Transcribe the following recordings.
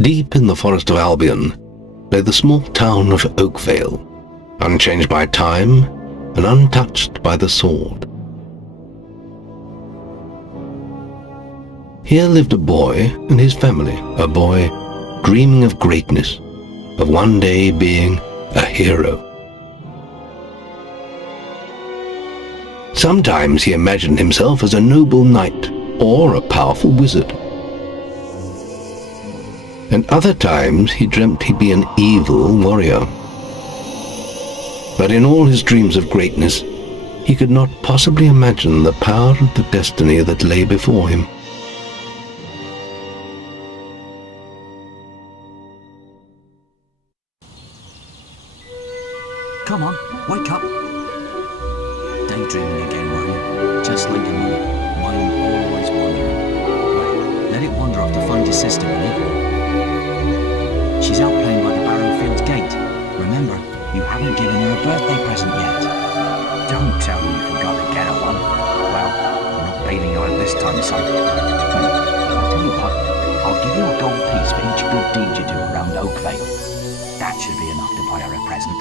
Deep in the forest of Albion lay the small town of Oakvale, unchanged by time and untouched by the sword. Here lived a boy and his family, a boy dreaming of greatness, of one day being a hero. Sometimes he imagined himself as a noble knight or a powerful wizard. And other times he dreamt he'd be an evil warrior. But in all his dreams of greatness, he could not possibly imagine the power of the destiny that lay before him. Come on, wake up. Daydreaming again, were you? Just like your mother. Mind always wandering. Well, let it wander off to find your sister, will it? She's out playing by the Barrowfields gate. Remember, you haven't given her a birthday present yet. Don't tell me you forgot to get her one. Well, I'm not bailing you out this time, son. I'll tell you what, I'll give you a gold piece for each good deed you do around Oakvale. That should be enough to buy her a present.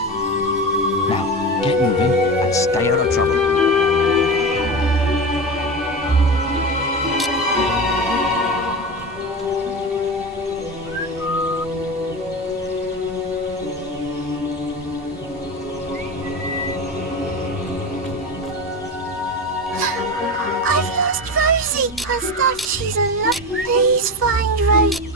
Now, get moving and stay out of trouble. I've lost Rosie. Her stuff, she's alone. Please find Rosie.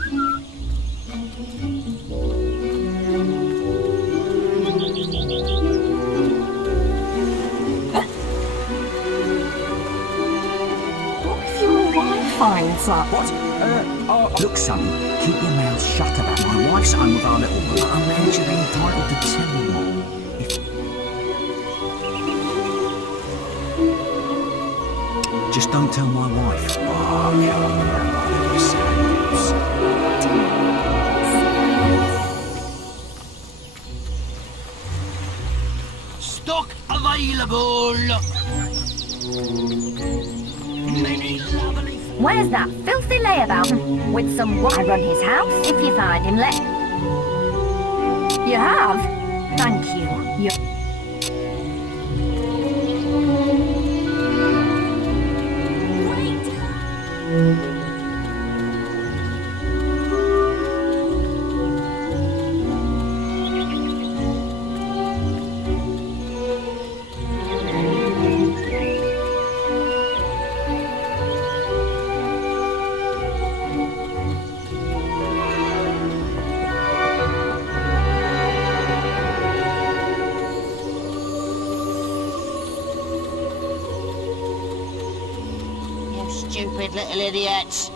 Finds up. What? Look, Sonny, keep your mouth shut about my wife's home with our little one, and then you should be entitled to tell you more. Just don't tell my wife. Oh, Stock available. Where's that filthy layabout? With some I run his house. If you find him, let... You have? Thank you. Stupid little idiots.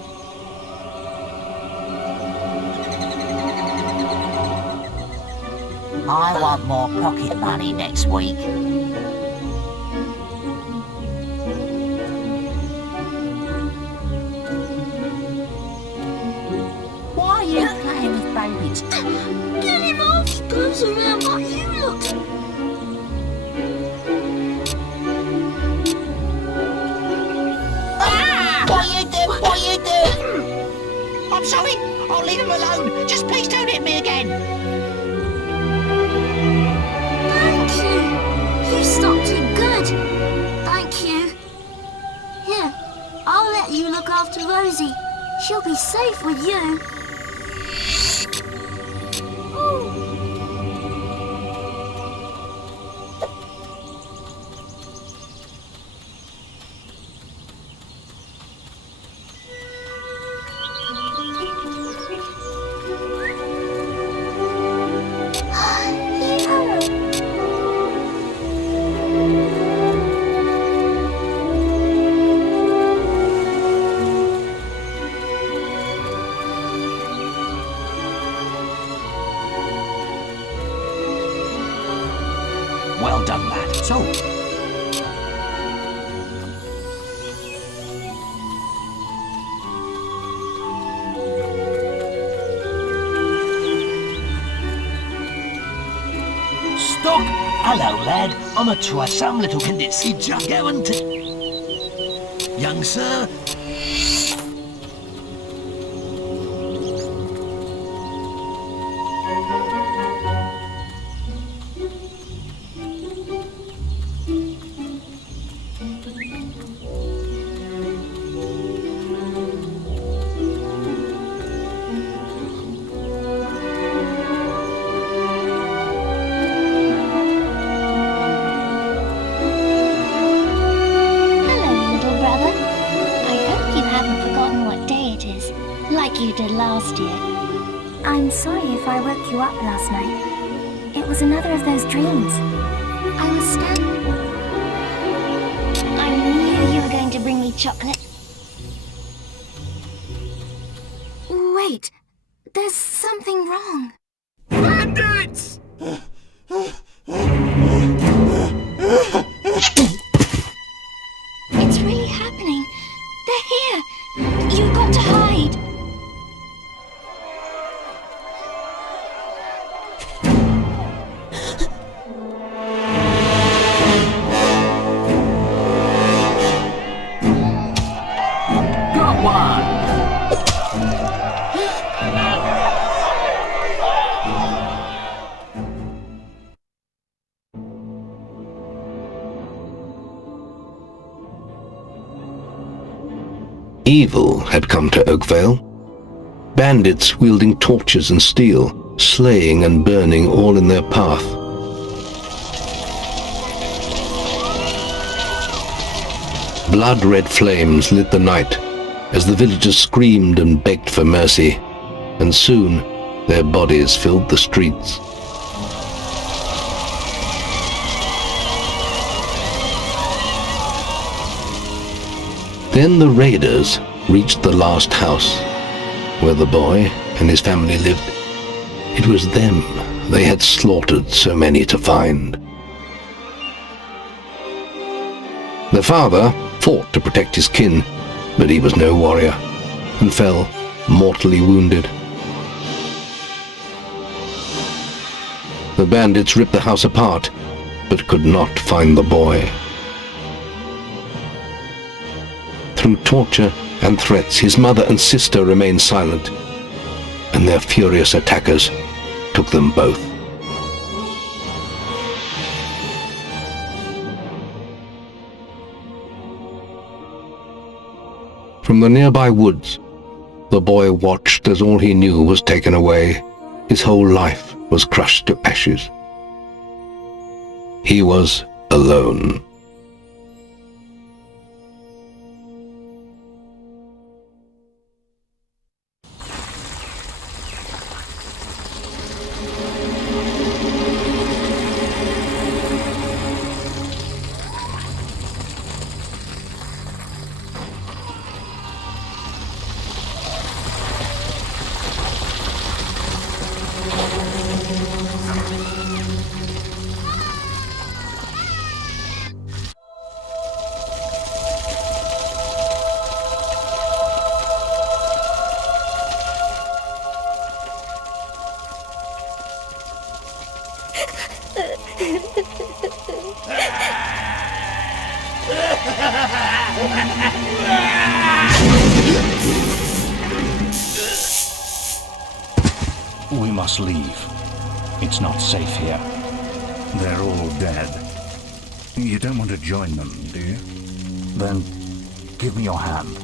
I want more pocket money next week. Why are you playing with babies? Get him off. He goes around like you look. What are you doing? I'm sorry. I'll leave him alone. Just please don't hit me again. Thank you. You stopped it good. Thank you. Here, I'll let you look after Rosie. She'll be safe with you. well done, lad. So, Stock! Hello, lad. I'm a try some little condensed just going to... Young sir. I woke you up last night. It was another of those dreams. I was standing. I knew you were going to bring me chocolate. Wait, there's something wrong. Bandits! It's really happening. They're here. You've got to hide. Got one! Evil had come to Oakvale. Bandits wielding torches and steel, slaying and burning all in their path. Blood-red flames lit the night as the villagers screamed and begged for mercy, and soon their bodies filled the streets. Then the raiders reached the last house, where the boy and his family lived. It was them they had slaughtered so many to find. The father fought to protect his kin, but he was no warrior, and fell mortally wounded. The bandits ripped the house apart, but could not find the boy. Through torture and threats, his mother and sister remained silent, and their furious attackers took them both. From the nearby woods, the boy watched as all he knew was taken away. His whole life was crushed to ashes. He was alone. We must leave. It's not safe here. They're all dead. You don't want to join them, do you? Then, give me your hand.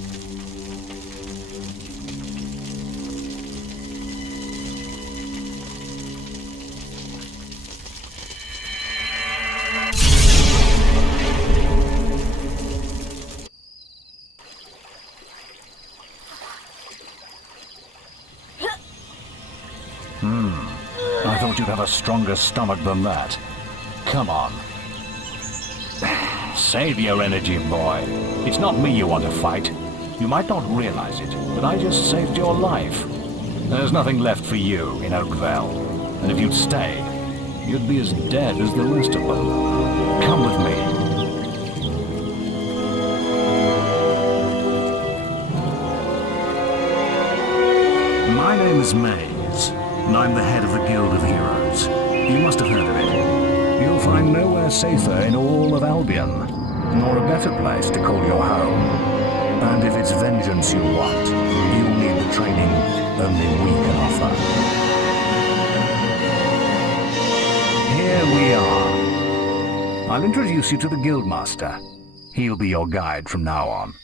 I thought you'd have a stronger stomach than that. Come on. Save your energy, boy. It's not me you want to fight. You might not realize it, but I just saved your life. There's nothing left for you in Oakvale. And if you'd stay, you'd be as dead as the rest of them. Come with me. My name is Maze, and I'm the head of the Guild of Heroes. You must have heard of it. You'll find nowhere safer in all of Albion, nor a better place to call your home. And if it's vengeance you want, you'll need the training only we can offer. Here we are. I'll introduce you to the Guildmaster. He'll be your guide from now on.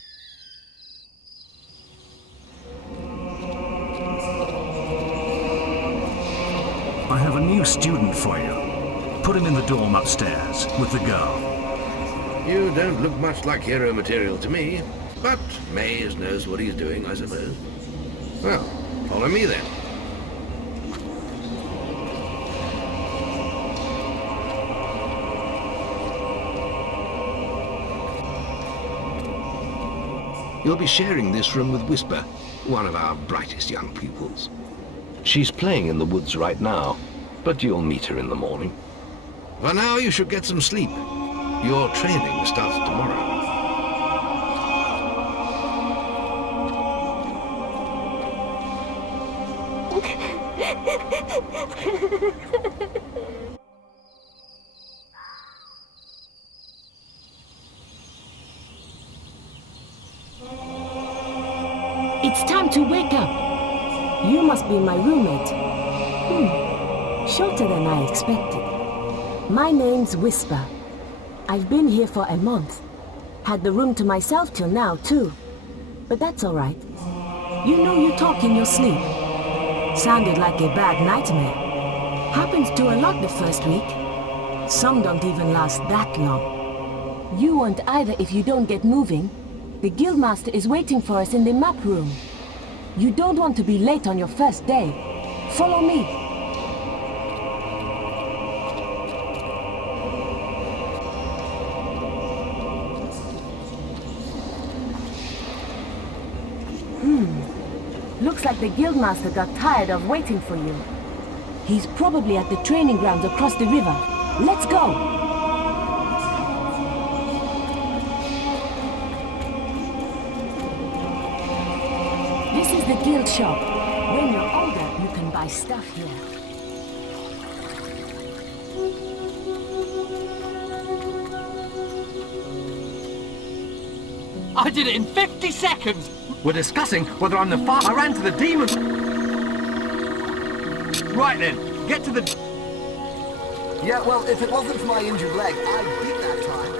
I have a new student for you. Put him in the dorm upstairs with the girl. You don't look much like hero material to me, but Maze knows what he's doing, I suppose. Well, follow me then. You'll be sharing this room with Whisper, one of our brightest young pupils. She's playing in the woods right now, but you'll meet her in the morning. For now, you should get some sleep. Your training starts tomorrow. It's time to wake up. You must be my roommate. Shorter than I expected. My name's Whisper. I've been here for a month. Had the room to myself till now, too. But that's all right. You know you talk in your sleep. Sounded like a bad nightmare. Happens to a lot the first week. Some don't even last that long. You won't either if you don't get moving. The Guildmaster is waiting for us in the map room. You don't want to be late on your first day. Follow me. Looks like the Guildmaster got tired of waiting for you. He's probably at the training grounds across the river. Let's go! This is the guild shop. When you're older, you can buy stuff here. I did it in 50 seconds! We're discussing whether I'm the I ran to the demon... Right then, get to the... Yeah, well, if it wasn't for my injured leg, I'd beat that time.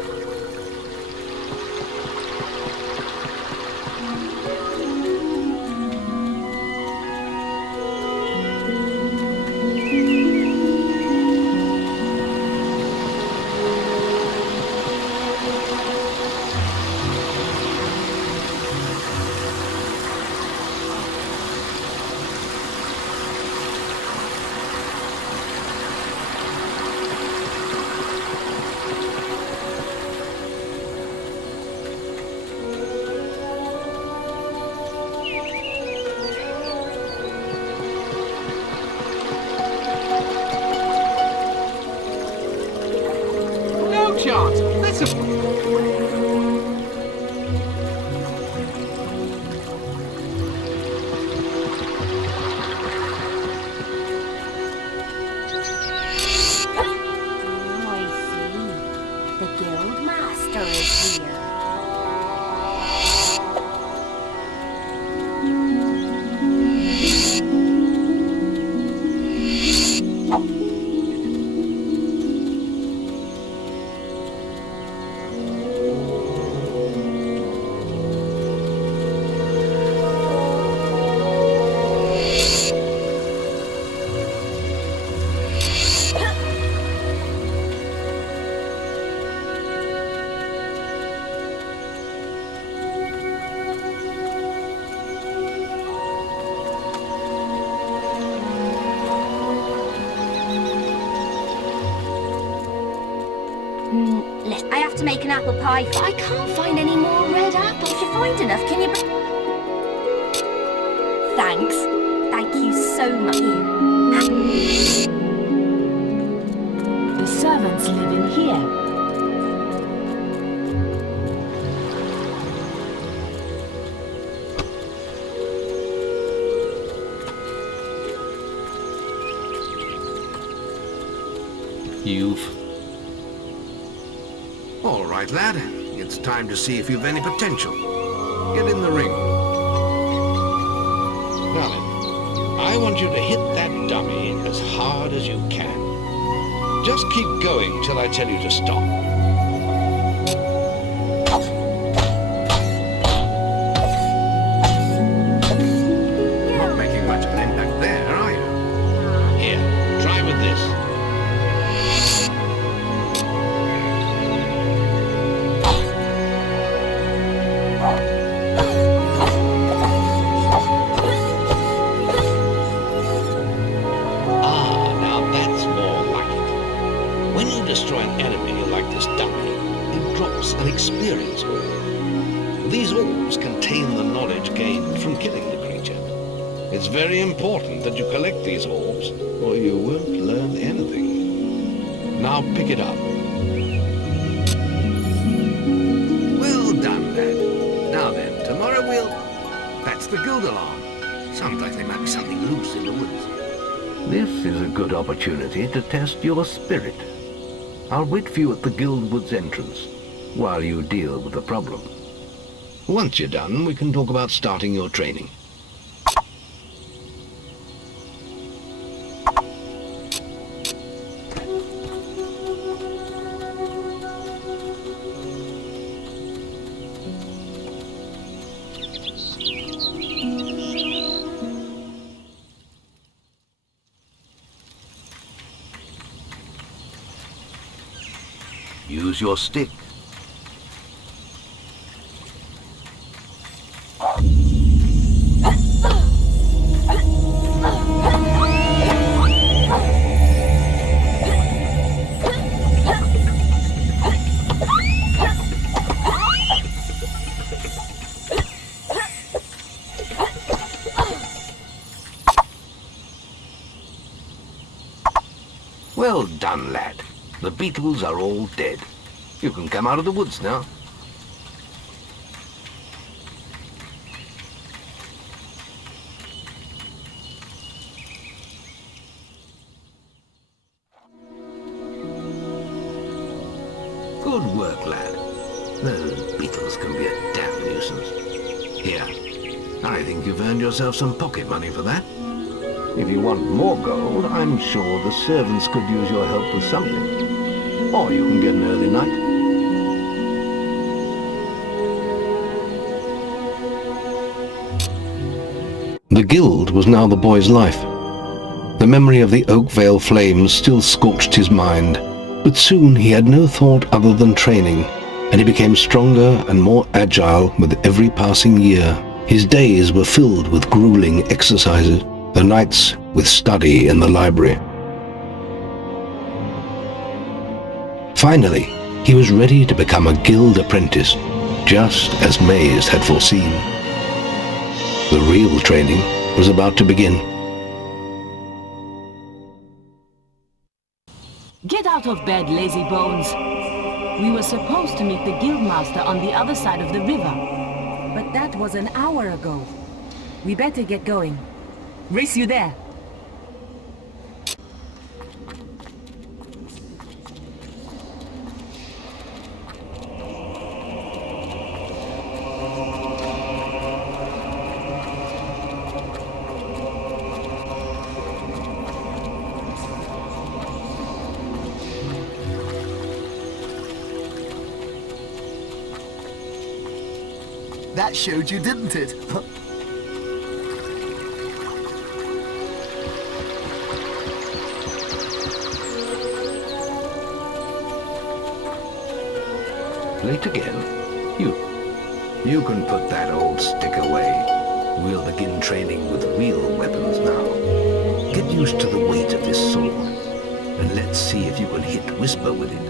Chance. Listen. I see. The Guildmaster is here. I have to make an apple pie. I can't find any more red apples. If you find enough, can you... Thanks. Thank you so much. The servants live in here. You've... All right, lad. It's time to see if you've any potential. Get in the ring. Now then, I want you to hit that dummy as hard as you can. Just keep going till I tell you to stop. Not making much of an impact there, are you? Here, try with this. Destroy an enemy like this dummy, it drops an experience. These orbs contain the knowledge gained from killing the creature. It's very important that you collect these orbs, or you won't learn anything. Now pick it up. Well done, lad. Now then, tomorrow we'll... That's the guild alarm. Sounds like there might be something loose in the woods. This is a good opportunity to test your spirit. I'll wait for you at the guild woods entrance, while you deal with the problem. Once you're done, we can talk about starting your training. Use your stick. Well done, lad. The beetles are all dead. You can come out of the woods now. Good work, lad. Those beetles can be a damn nuisance. Here, I think you've earned yourself some pocket money for that. If you want more gold, I'm sure the servants could use your help with something. Or you can get an early night. The guild was now the boy's life. The memory of the Oakvale flames still scorched his mind, but soon he had no thought other than training, and he became stronger and more agile with every passing year. His days were filled with grueling exercises, the nights with study in the library. Finally, he was ready to become a guild apprentice, just as Maze had foreseen. The real training was about to begin. Get out of bed, lazy bones. We were supposed to meet the guildmaster on the other side of the river. But that was an hour ago. We better get going. Race you there. That showed you, didn't it? Late again? You can put that old stick away. We'll begin training with real weapons now. Get used to the weight of this sword, and let's see if you can hit Whisper with it.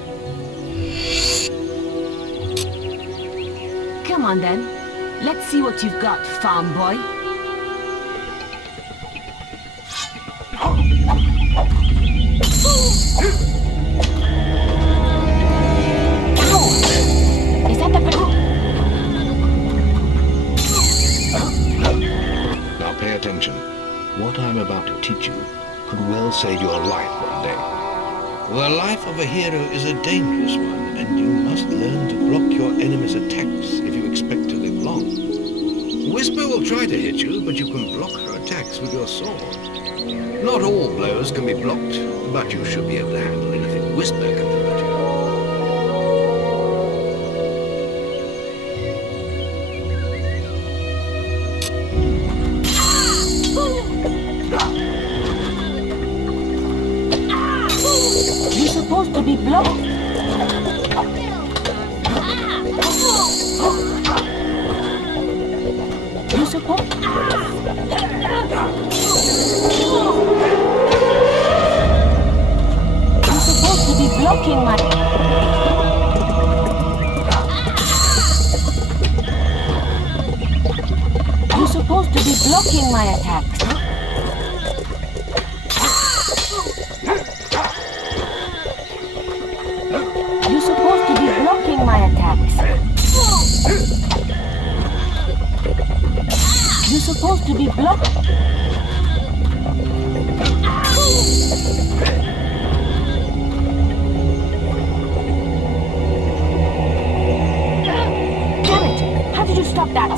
Come on then. Let's see what you've got, farm boy. Is that the... Now pay attention. What I'm about to teach you could well save your life one day. The life of a hero is a dangerous one, and you must learn to block your enemy's attacks if you expect to live long. Whisper will try to hit you, but you can block her attacks with your sword. Not all blows can be blocked, but you should be able to handle anything Whisper can throw at you. You're supposed to be blocked. You're supposed... You're supposed to be blocking my... timing my attacks. You're supposed to be blocked. Damn it! How did you stop that?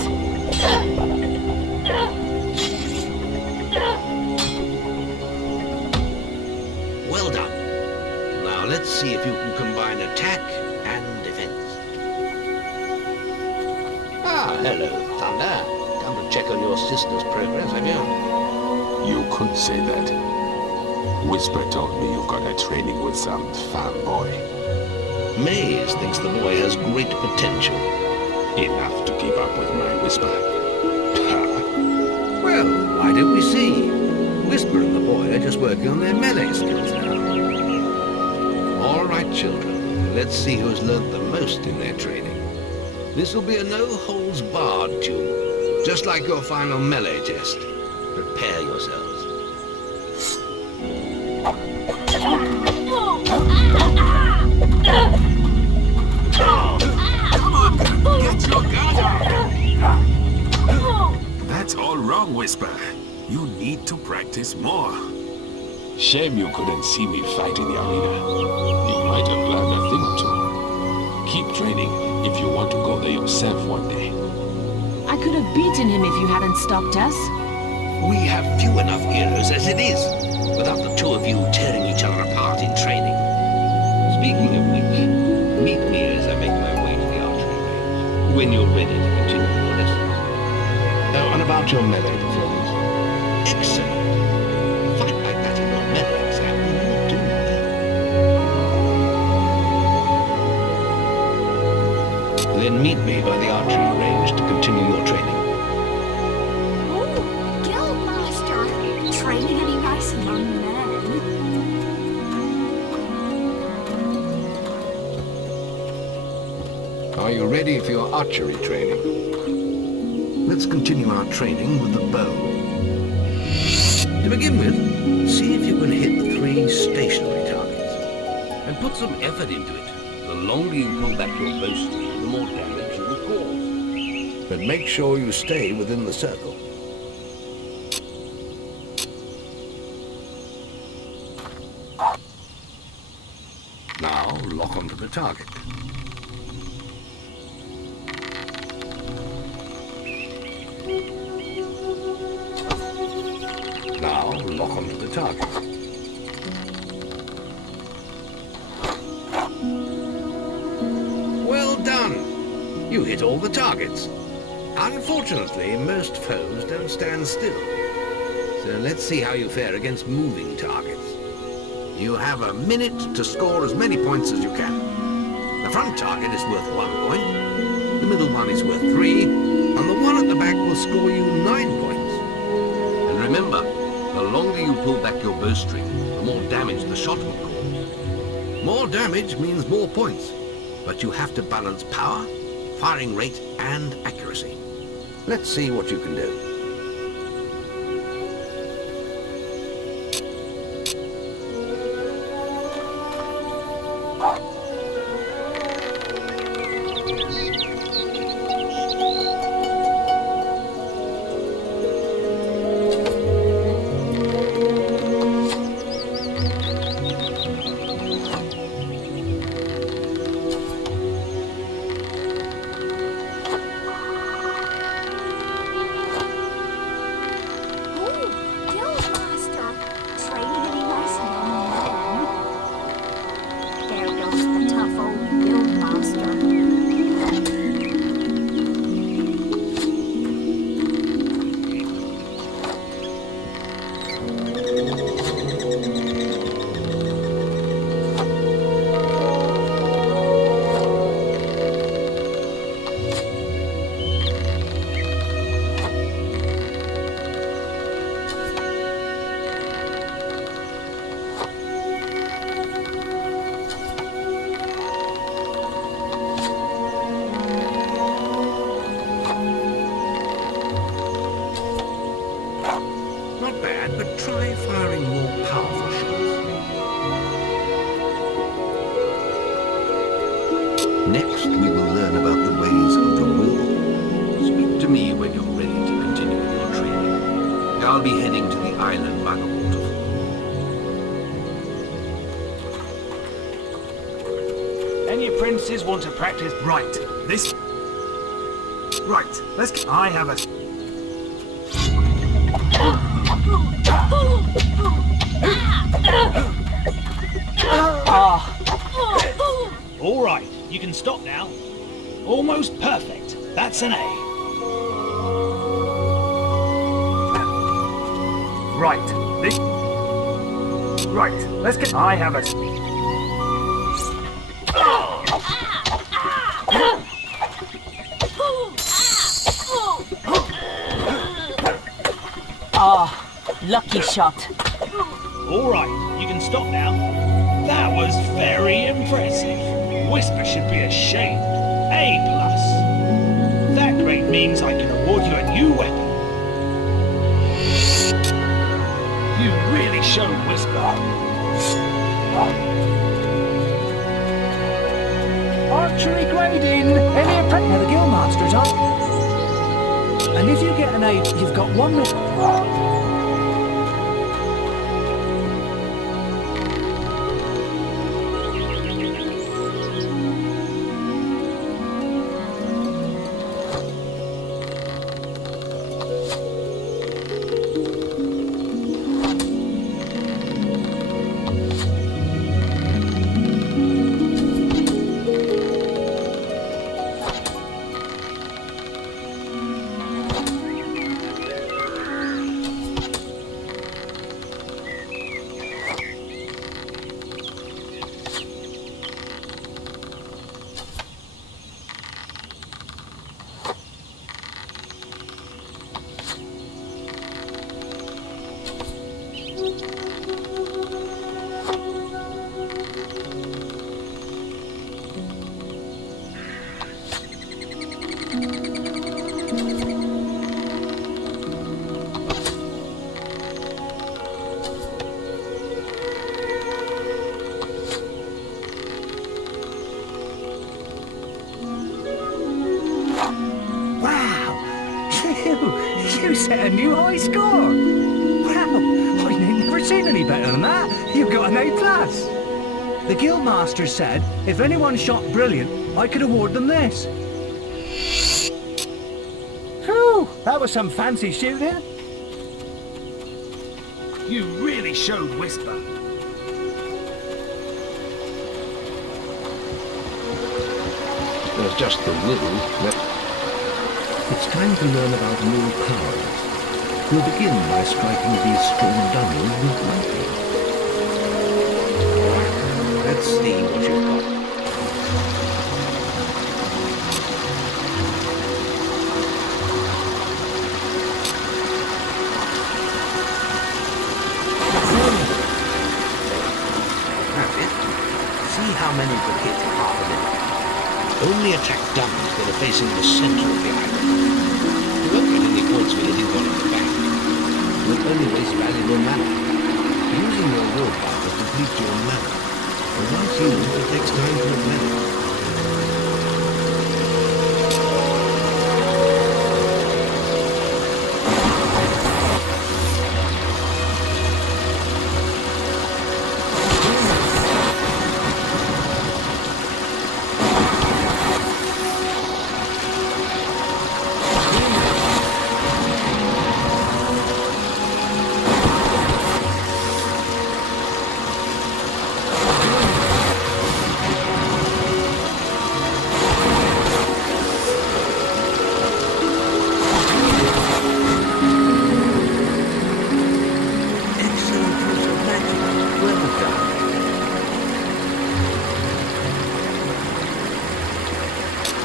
Well done. Now let's see if you can combine attack and defense. Ah, hello, Thunder. Come to check on your sister's progress, have you? You could say that. Whisper told me you've got her training with some fanboy. Maze thinks the boy has great potential. Enough to keep up with my Whisper. Well, why don't we see? Whisper and the boy are just working on their melee skills now. All right, children. Let's see who's learned the most in their training. This will be a no-holds-barred duel. Just like your final melee test. Prepare yourselves. Get your gun out! That's all wrong, Whisper. You need to practice more. Shame you couldn't see me fight in the arena. You might have learned a thing or two. Keep training if you want to go there yourself one day. I could have beaten him if you hadn't stopped us. We have few enough heroes as it is, without the two of you tearing each other apart in training. Speaking of which, meet me as I make my way to the archery range, when you're ready to continue your lessons. Oh, and about your melee performance. Excellent. Fight like that in your melee exam, you will do well. Then meet me by the archery range to continue your training. Training any nice young men? Are you ready for your archery training? Let's continue our training with the bow. To begin with, see if you can hit 3 stationary targets. And put some effort into it. The longer you pull back your bowstring, the more damage you will cause. But make sure you stay within the circle. Now, lock onto the target. Now, lock onto the target. Well done! You hit all the targets. Unfortunately, most foes don't stand still. So let's see how you fare against moving targets. You have a minute to score as many points as you can. The front target is worth 1 point, the middle one is worth 3, and the one at the back will score you 9 points. And remember, the longer you pull back your bowstring, the more damage the shot will cause. More damage means more points, but you have to balance power, firing rate, and accuracy. Let's see what you can do. Next, we will learn about the ways of the will. Speak to me when you're ready to continue your training. I'll be heading to the island by the waterfall. Any apprentices want to practice? Right. This. Right. Let's. I have a. All right, you can stop now. Almost perfect. That's an A. Right. This. Right. Let's get. I have a. Lucky shot. All right, you can stop now. That was very impressive. Whisper should be ashamed. A+. That grade means I can award you a new weapon. You really showed Whisper. Archery grading. Any apprentice? Now the guildmasters are. And if you get an A, you've got 1 minute. You set a new high score! Wow, I've never seen any better than that. You've got an A+. The guildmaster said if anyone shot brilliant, I could award them this. Phew, that was some fancy shooting. You really showed Whisper. There's just the will left. It's time to learn about will power. We'll begin by striking these straw dummies with lightning. Let's see what you've got. That's it. See how many could hit half a minute. Only attack dummies that are facing the center of the island. You won't get any points for hitting one at the back. You'll only waste valuable mana. Using your willpower depletes your mana. And once used, it takes time to replenish.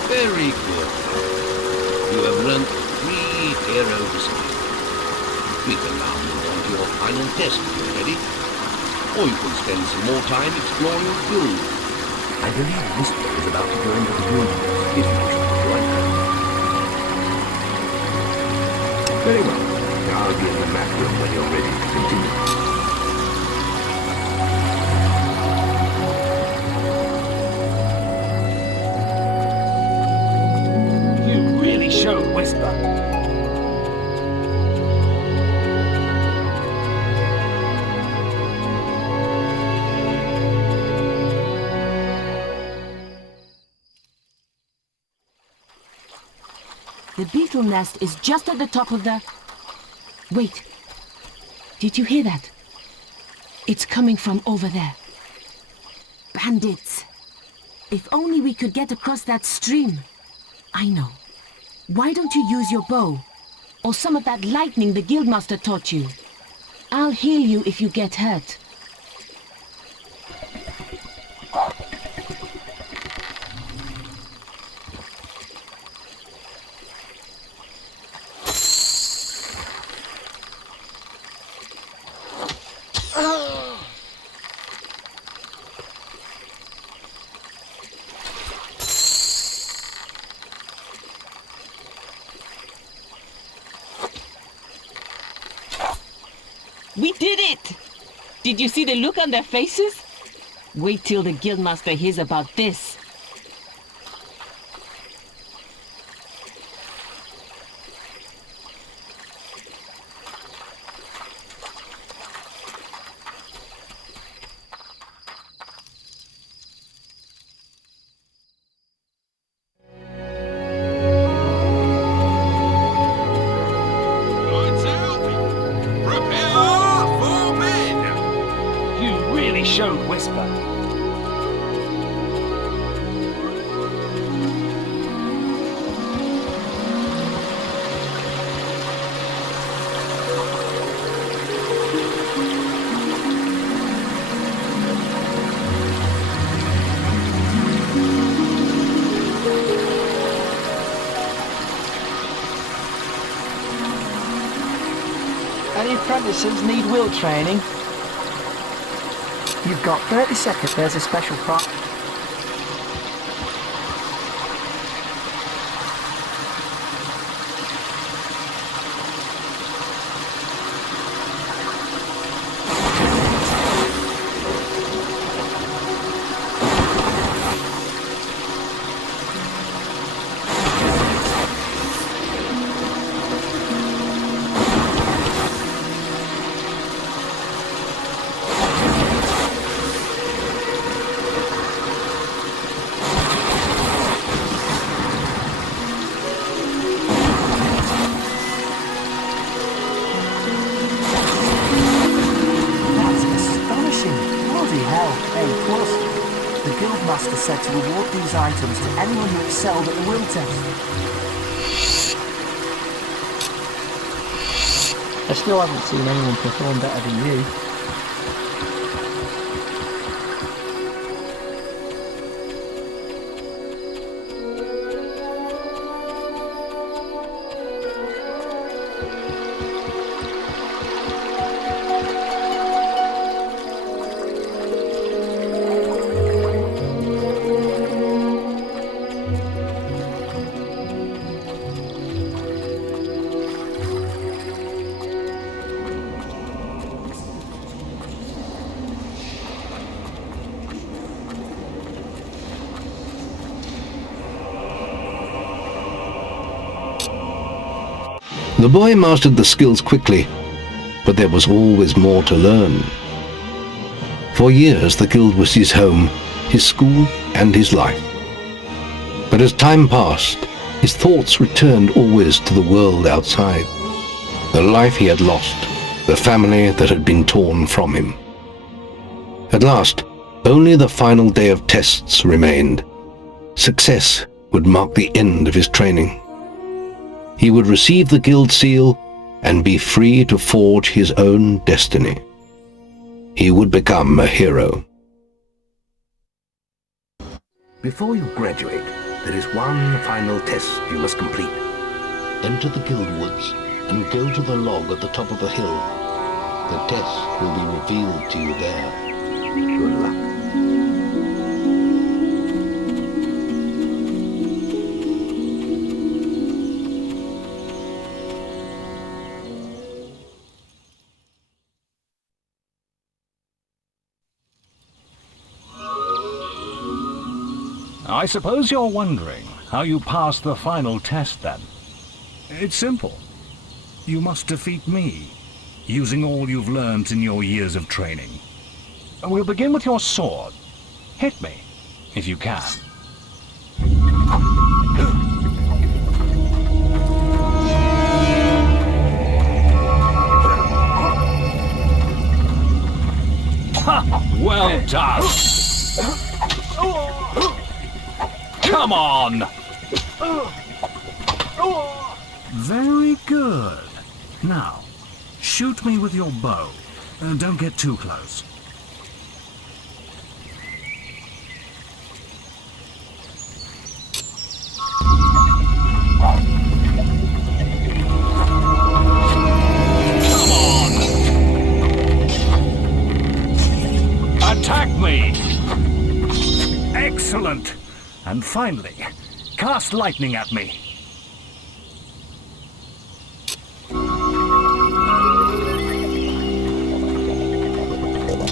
Very good. You have learnt 3 hero skills. We can now move on to your final test if you're ready. Or you can spend some more time exploring the guild. I believe Whisper is about to go into the guild if you wish to join her. Very well. I'll be in the map room when you're ready to continue. The beetle nest is just at the top of the... Wait. Did you hear that? It's coming from over there. Bandits. If only we could get across that stream. I know. Why don't you use your bow? Or some of that lightning the guildmaster taught you? I'll heal you if you get hurt. We did it! Did you see the look on their faces? Wait till the guildmaster hears about this. Showed Whisper. Any apprentices need will training? You've got 30 seconds. There's a special prop. Guildmaster said to award these items to anyone who excelled at the will test. I still haven't seen anyone perform better than you. The boy mastered the skills quickly, but there was always more to learn. For years the guild was his home, his school and his life. But as time passed, his thoughts returned always to the world outside, the life he had lost, the family that had been torn from him. At last, only the final day of tests remained. Success would mark the end of his training. He would receive the guild seal and be free to forge his own destiny. He would become a hero. Before you graduate, there is one final test you must complete. Enter the guild woods and go to the log at the top of the hill. The test will be revealed to you there. Good luck. I suppose you're wondering how you passed the final test then. It's simple. You must defeat me, using all you've learned in your years of training. We'll begin with your sword. Hit me, if you can. Well done! Come on! Very good. Now, shoot me with your bow. Don't get too close. Come on! Attack me! Excellent! And finally, cast lightning at me.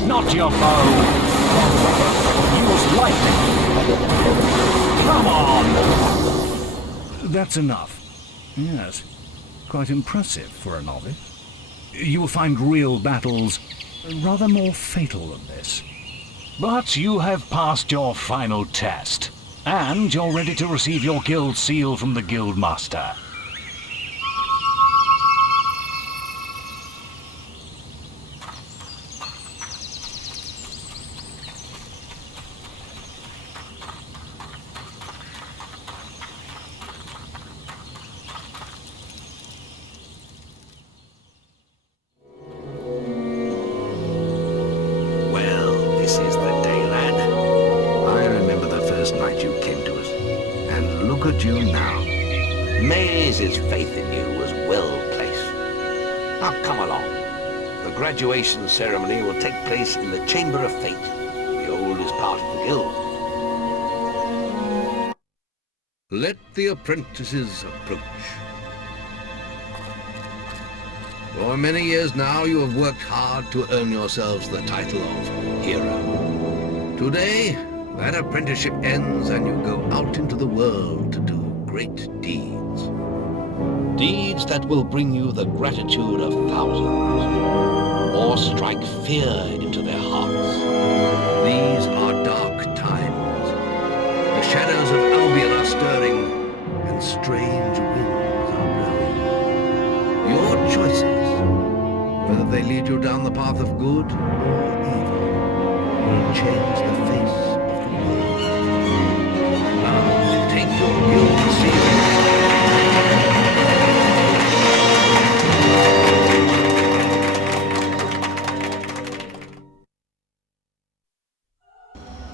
Not your bow. Use lightning. Come on! That's enough. Yes, quite impressive for a novice. You will find real battles rather more fatal than this. But you have passed your final test, and you're ready to receive your guild seal from the guild master. This is the day, lad. I remember the first night you came to us. And look at you now. Maze's faith in you was well placed. Now come along. The graduation ceremony will take place in the Chamber of Fate, the oldest part of the guild. Let the apprentices approach. For many years now you have worked hard to earn yourselves the title of hero. Today, that apprenticeship ends and you go out into the world to do great deeds. Deeds that will bring you the gratitude of thousands, or strike fear into their hearts. These are dark times. The shadows of Albion are stirring, and strange winds are blowing. Your choices, whether they lead you down the path of good or evil, will change the face of the world. Now, take your guild seal.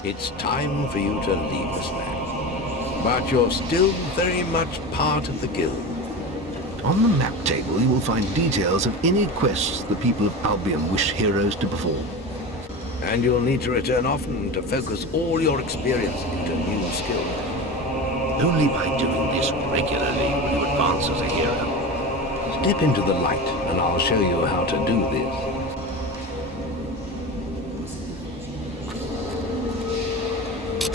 It's time for you to leave this land, but you're still very much part of the guild. On the map table, you will find details of any quests the people of Albion wish heroes to perform. And you'll need to return often to focus all your experience into new skills. Only by doing this regularly will you advance as a hero. Step into the light, and I'll show you how to do this.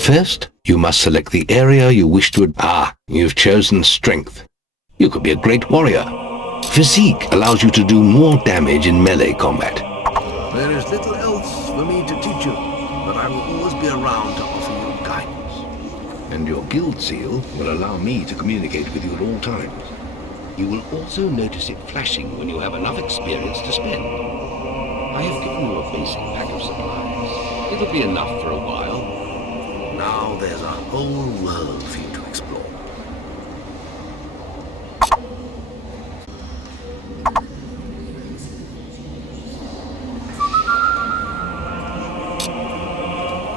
First, you must select the area you wish to... you've chosen strength. You could be a great warrior. Physique allows you to do more damage in melee combat. There is little else for me to teach you, but I will always be around to offer you guidance. And your guild seal will allow me to communicate with you at all times. You will also notice it flashing when you have enough experience to spend. I have given you a basic pack of supplies. It'll be enough for a while. Now there's a whole world for you to explore.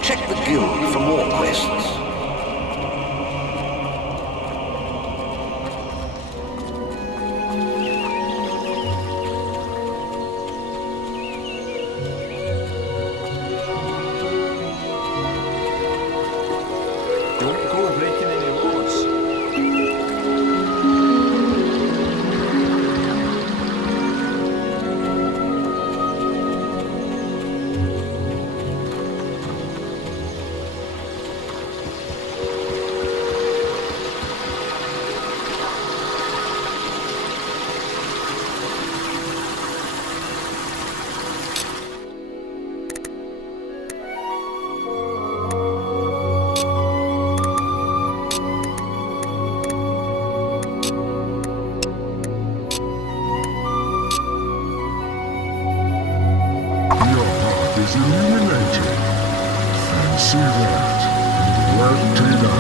Check the guild for more quests. Don't go breaking any laws. see that and worked it out.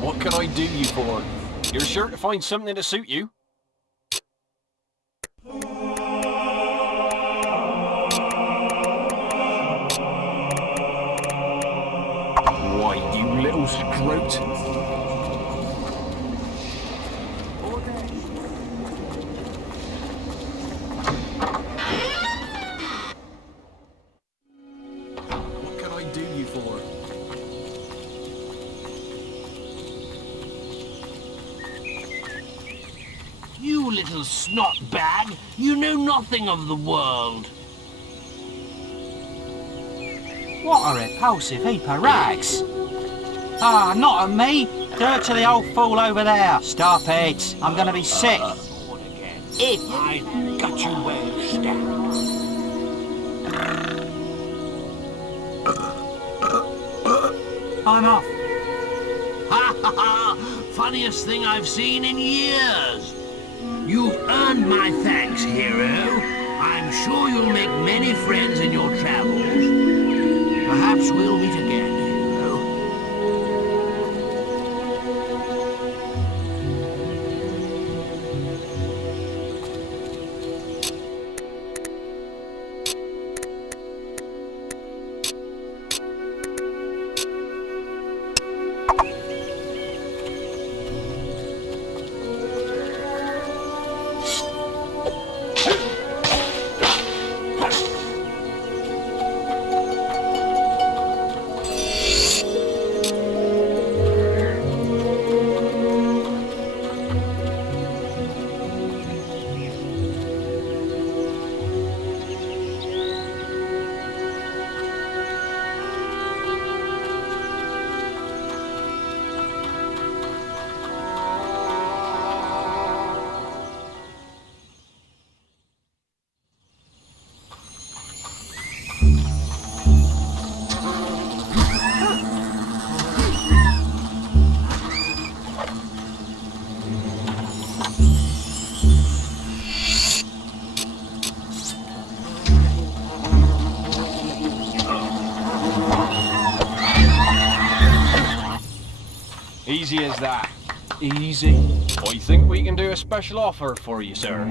What can I do you for? You're sure to find something to suit you. Why, you little scrote. What can I do you for? You little snot bag! You know nothing of the world! What a repulsive heap of rags! Ah, not at me! Do it to the old fool over there! Stop it! I'm gonna be sick! If I got you where you stand. I'm off! Ha ha ha! Funniest thing I've seen in years! You've earned my thanks, hero. I'm sure you'll make many friends in your travels. Perhaps we'll meet again, hero. Easy as that. Easy. I think we can do a special offer for you, sir.